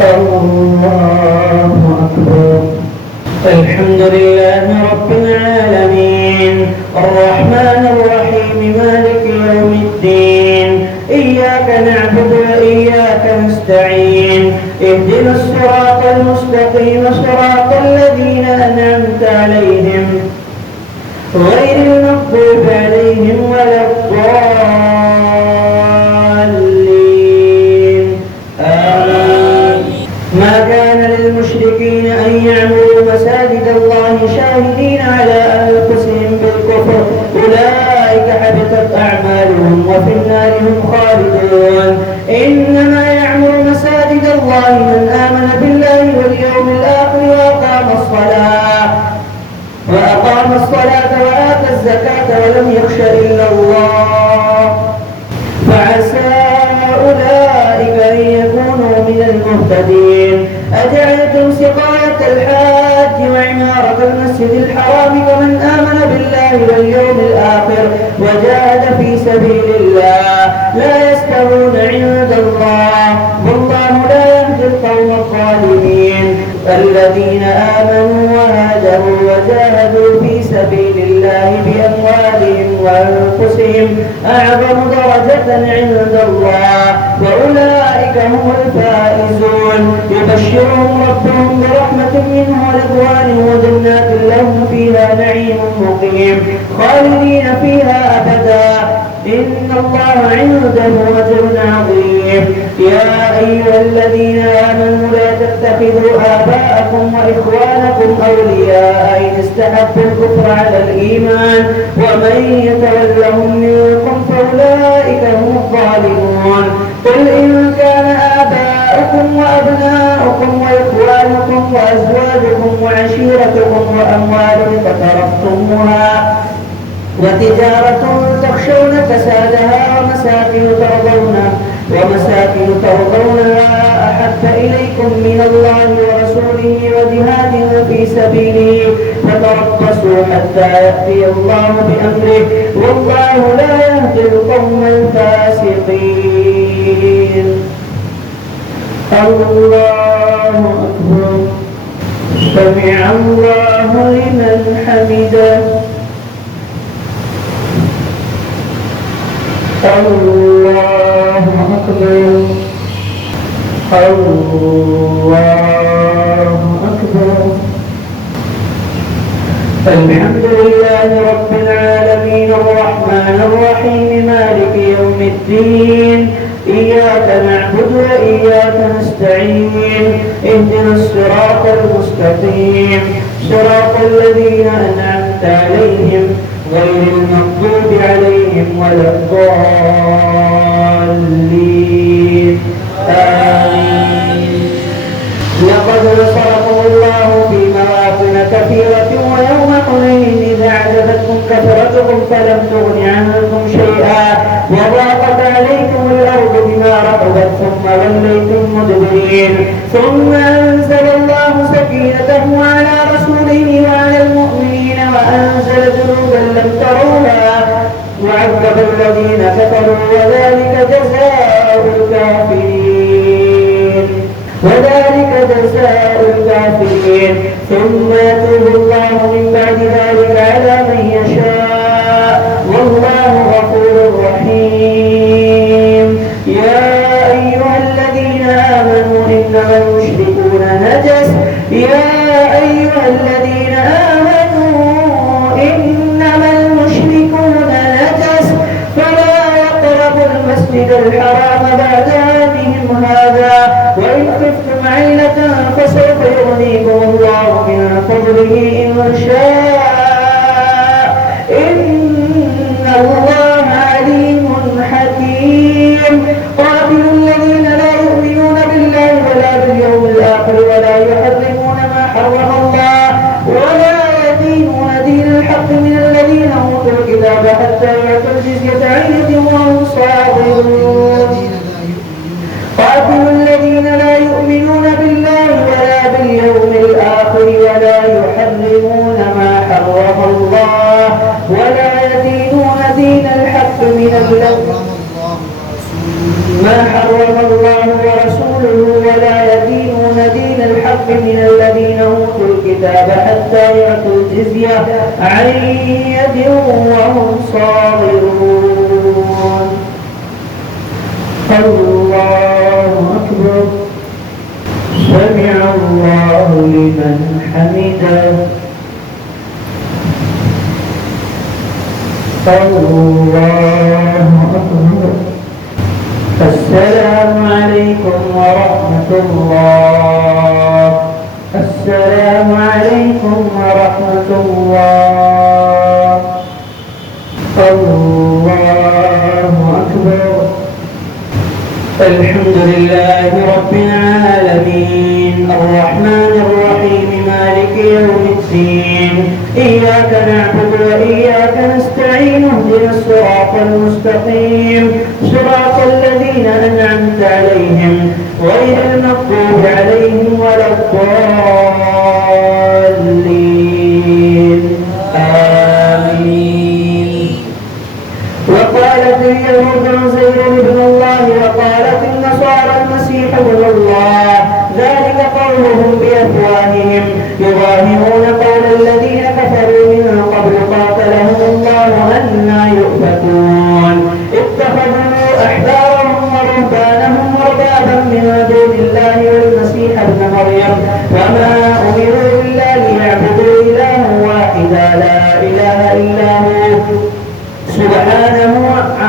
الله أكبر. الحمد لله رب العالمين الرحمن الرحيم مالك يوم الدين إياك نعبد وإياك نستعين اهدنا الصراط المستقيم صراط الذين أنعمت عليهم غير المغضوب عليهم ولا الضالين آمين. ما كان للمشركين أن يعمروا مساجد الله شاهدين على أنفسهم بالكفر أولئك حبطت أعمالهم وفي النار هم خالدون. إنما يعمر مساجد الله من آمن بالله واليوم الآخر وأقام الصلاة وآتى الزكاة ولم يخش إلا الله فعسى أولئك أن يكونوا من المهتدين. أجعلتم سقاية الحاج وعمارة المسجد الحرام كمن آمن بالله واليوم الآخر وجاهد في سبيل الله لا يستوون عند الله والله لا يهدي القوم الظالمين. الذين آمنوا وهاجروا وجاهدوا في سبيل الله بأموالهم وأنفسهم أعظم درجة عند الله وأولئك هم الفائزون. يبشرهم ربهم برحمة منه ورضوان وجنات لهم فيها نعيم مقيم خالدين فيها أبدا إن الله عنده أجر عظيم. يا أيها الذين آمنوا لا تتخذوا آباءكم وإخوانكم أولياء إن استحبوا الكفر على الإيمان ومن يتولهم منكم فأولئك هم الظالمون. قل إن كان آباؤكم وأبناؤكم وإخوانكم وأزواجكم وعشيرتكم وأموال اقترفتموها وتجارة تخشون كسادها ومساكن ترضونها أحب إليكم من الله ورسوله وجهاد في سبيله فتربصوا حتى يأتي الله بأمره والله لا يهدي القوم الفاسقين. الله أكبر. سمع الله لمن حمده. الله أكبر. الله أكبر. الحمد لله رب العالمين الرحمن الرحيم مالك يوم الدين إياك نعبد وإياك نستعين اهدنا الصراط المستقيم صراط الذين أنعمت عليهم غير المغضوب عليهم ولا الضالين آمين. لقد نصركم الله في مواطن كثيرة ويوم حنين إذا أعجبتكم كثرتكم فلم تغن عنكم شيئا وضاقت عليكم الأرض بما رحبت ثم وليتم مدبرين ثم أنزل الله سكينته على رسوله وعلى المؤمنين وأنزل جنودا لم تروها وعذب الذين كفروا وذلك جزاء الكافرين ثم يتوب الله من بعد ذلك على من يشاء والله غفور رحيم. يا أيها الذين آمنوا إنما المشركون نجس فلا يقربوا المسجد الحرام بعد عامهم هذا وإن خفتم عيلة فسوف يغنيكم الله من فضله إن شاء إن الله عليم حكيم. قاتلوا الذين لا يؤمنون بالله ولا باليوم الآخر ولا يحرمون ما حرم الله ولا يدينون دين الحق من الذين أوتوا الكتاب حتى يعطوا الجزية عن يد وهم صاغرون. قاتلوا الذين لا يؤمنون بالله ولا باليوم الآخر ولا يحرمون ما بالحق من الذين أوتوا الكتاب حتى يعطوا الجزية عن يد وهم صاغرون. الله أكبر. سمع الله لمن حمده. الله أكبر. السلام عليكم ورحمة الله. السلام عليكم ورحمة الله. الله أكبر. الحمد لله رب العالمين الرحمن الرحيم مالك يوم الدين إياك نعبد وإياك نستعين اهدنا الصراط المستقيم صراط الذين أنعمت عليهم غير المغضوب عليهم ولا الضالين آمين. وقالت اليهود عزير ابن الله وقالت النصارى المسيح ابن الله ذلك قولهم بأفواههم يظاهرون قول الذين كفروا من قبل قاتلهم الله أنى يؤفكون. اتخذوا أحبارهم ورهبانهم أربابا من دون الله والمسيح ابن مريم وما أمروا إلا ليعبدوا إلها واحدا لا إله إلا هو سبحانه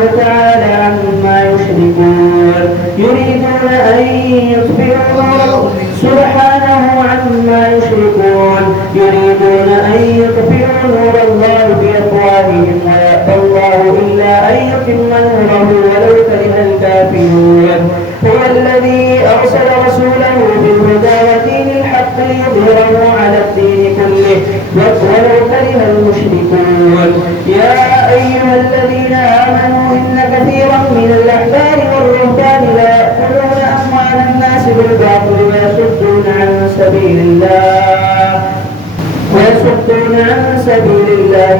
وتعالى عما يشركون. يريدون أن يطفئوا سبحانه عما يشركون. يريدون أن يطفئوا نور الله بأفواههم ويأبى الله إلا أن يتم نوره ولو كره الكافرون. هو الذي أرسل رسوله بالهدى ودين الحق ليظهره على الدين كله ولو كره المشركون. يا أيها الذين آمنوا إن كثيرا من الأحبار والرهبان لا يأكلون أموال الناس بالباطل ويصدون عن سبيل الله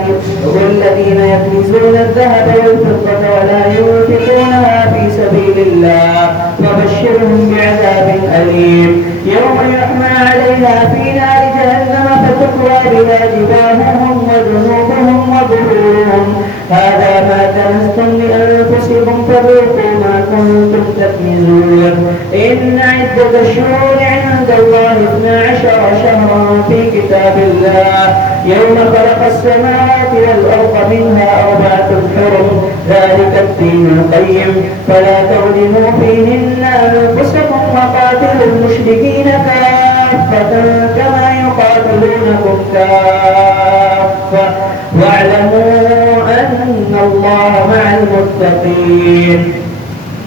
والذين يكنزون الذهب والفضة ولا ينفقونها في سبيل الله فبشرهم بعذاب أليم يوم يحمى عليها في نار جهنم فتكوى بها جباههم وجنوبهم وظهورهم هذا ما كنزتم لأنفسكم فذوقوا ما كنتم تكنزون. إن عدة الشهور عند الله 12 شهرا في كتاب الله يوم خلق السماوات والأرض منها 4 حرم ذلك الدين القيم فلا تظلموا فيهن أنفسكم وقاتلوا المشركين كافة كما يقاتلونكم كافة واعلموا أن الله مع المتقين.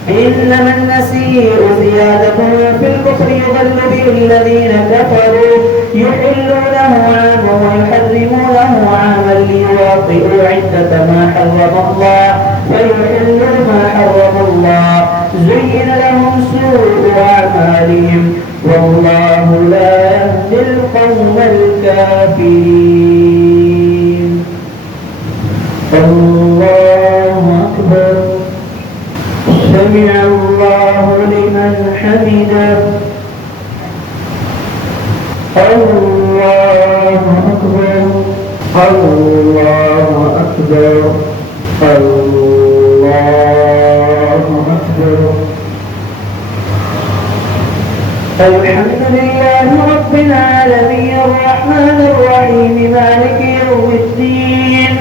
إنما النسيء زيادة في الكفر يضل به الذين كفروا يحلونه عاما ويحرمونه عاما ليواطئوا عدة ما حرم الله فيحلوا ما حرم الله زين لهم سوء أعمالهم والله لا يهدي القوم الكافرين. الله أكبر. سمع الله لمن حمده. الله أكبر. الله أكبر. الله أكبر. الحمد لله رب العالمين الرحمن الرحيم مالك يوم الدين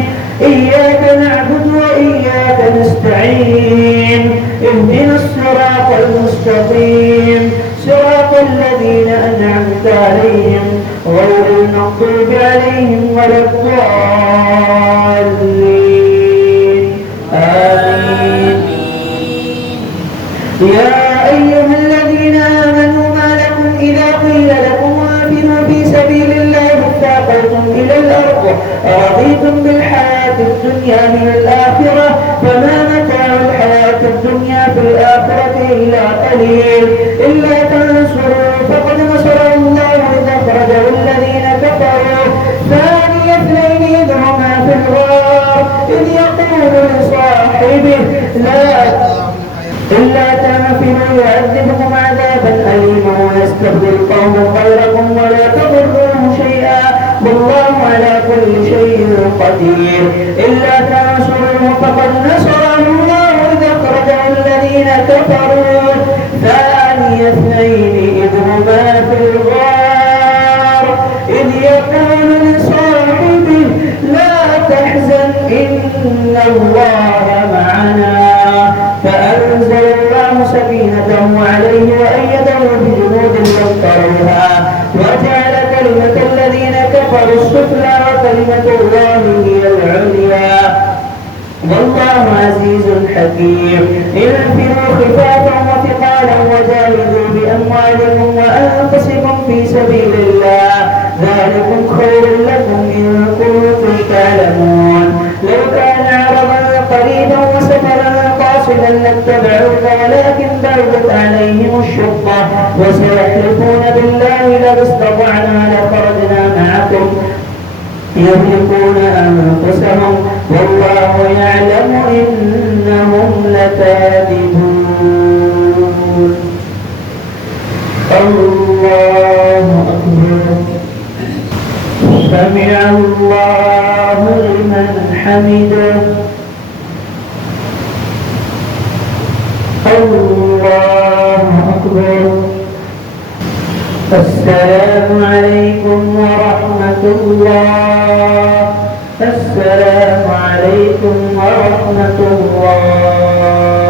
إياك نعبد وإياك نستعين اهدنا الصراط المستقيم صراط الذين أنعمت عليهم غير المغضوب عليهم ولا الضالين آمين. يا أيها الذين آمنوا ما لكم إذا قيل لكم انفروا في سبيل الله اثاقلتم إلى الأرض أرضيتم بالحياة الدنيا من الآخرة فما متاع الحياة الدنيا في الآخرة إلا قليل إلا تنصروا فقد نصره الله إذ أخرجه الذين كفروا ثاني اثنين إذ هما في الغار إذ يقول لصاحبه إلا تنفروا يعذبكم عذابا أليما ويستبدل القوم خيركم ولا تضروه شيئا والله على كل شيء قدير. إلا تنصروه فقد نصره الله إذ أخرجه الذين كفروا ثاني اثنين إذ هما في الغار إذ يقول لصاحبه لا تحزن إن الله معنا فأنزل الله سكينته عليه وأيده بجنود لم تروها وجعل كلمة الذين كفروا السفلى وكلمة الله هي العليا والله عزيز حكيم. انفروا خفافا وثقالا وجاهدوا بأموالكم وأنفسكم في سبيل الله ذلكم خير لكم إن كنتم تعلمون. لو كان عرضا قريبا وسفرا قاصدا لاتبعوك ولكن بعدت عليهم الشقة وسيحلفون بالله لو استطعنا لخرجنا معكم يهلكون أنفسهم والله يعلم إنهم لكاذبون. الله أكبر. سمع الله لمن حمده. الله أكبر. السلام عليكم ورحمة الله. السلام عليكم ورحمة الله.